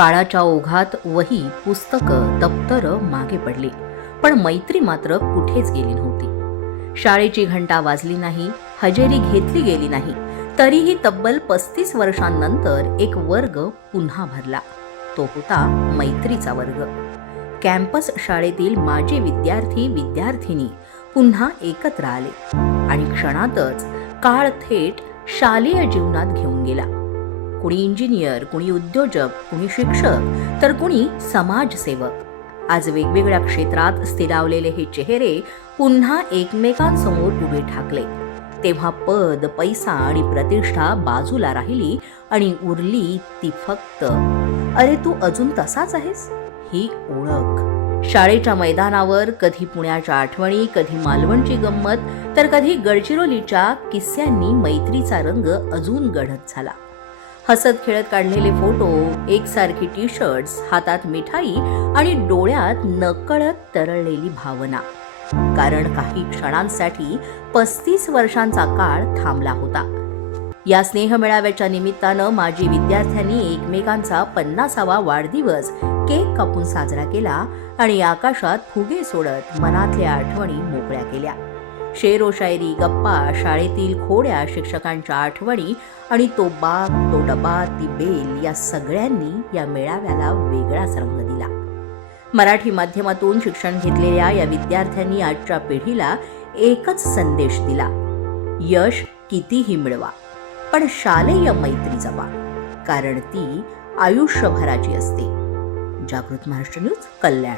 काळाच्या ओघात वही, पुस्तकं, दप्तरं मागे पडली, पण मैत्री मात्र कुठेच गेली नव्हती. शाळेची घंटा वाजली नाही, हजेरी घेतली गेली नाही, तरीही तब्बल 35 वर्षांनंतर एक वर्ग पुन्हा भरला. तो होता मैत्रीचा वर्ग. कॅम्पस शाळेतील माजी विद्यार्थी विद्यार्थिनी पुन्हा एकत्र आले आणि क्षणातच काळ थेट शालेय जीवनात घेऊन गेला. कुणी इंजिनियर, कुणी उद्योजक, कुणी शिक्षक, तर कुणी समाजसेवक. आज वेगवेगळ्या क्षेत्रात स्थिरावलेले हे चेहरे पुन्हा एकमेकांसमोर उभे ठाकले. तेव्हा पद, पैसा आणि प्रतिष्ठा बाजूला राहिली आणि उरली ती फक्त "अरे तू अजून तसाच आहेस" ही ओळख. शाळेच्या मैदानावर कधी पुण्याच्या आठवणी, कधी मालवणची गंमत, तर कधी गडचिरोलीच्या किस्स्यांनी मैत्रीचा रंग अजून गडद झाला. हसत खेळत काढलेले फोटो, एकसारखी टी शर्ट्स, हातात मिठाई आणि डोळ्यात नकळत तरळलेली भावना. कारण काही क्षणांसाठी 35 वर्षांचा काळ थांबला होता. या स्नेहमेळाव्याच्या निमित्तानं माजी विद्यार्थ्यांनी एकमेकांचा 50वा वाढदिवस केक कापून साजरा केला आणि आकाशात फुगे सोडत मनातल्या आठवणी मोकळ्या केल्या. शेरो शायरी, गप्पा, शाळेतील खोड्या, शिक्षकांच्या आठवणी आणि तो बाग, तो डबा, ती बेल या सगळ्यांनी या मेळाव्याला वेगळाच रंग दिला. मराठी माध्यमातून शिक्षण घेतलेल्या या विद्यार्थ्यांनी आजच्या पिढीला एकच संदेश दिला: यश कितीही मिळवा, पण शालेय मैत्री जपा, कारण ती आयुष्यभराची असते. जागृत महाराष्ट्र न्यूज, कल्याण.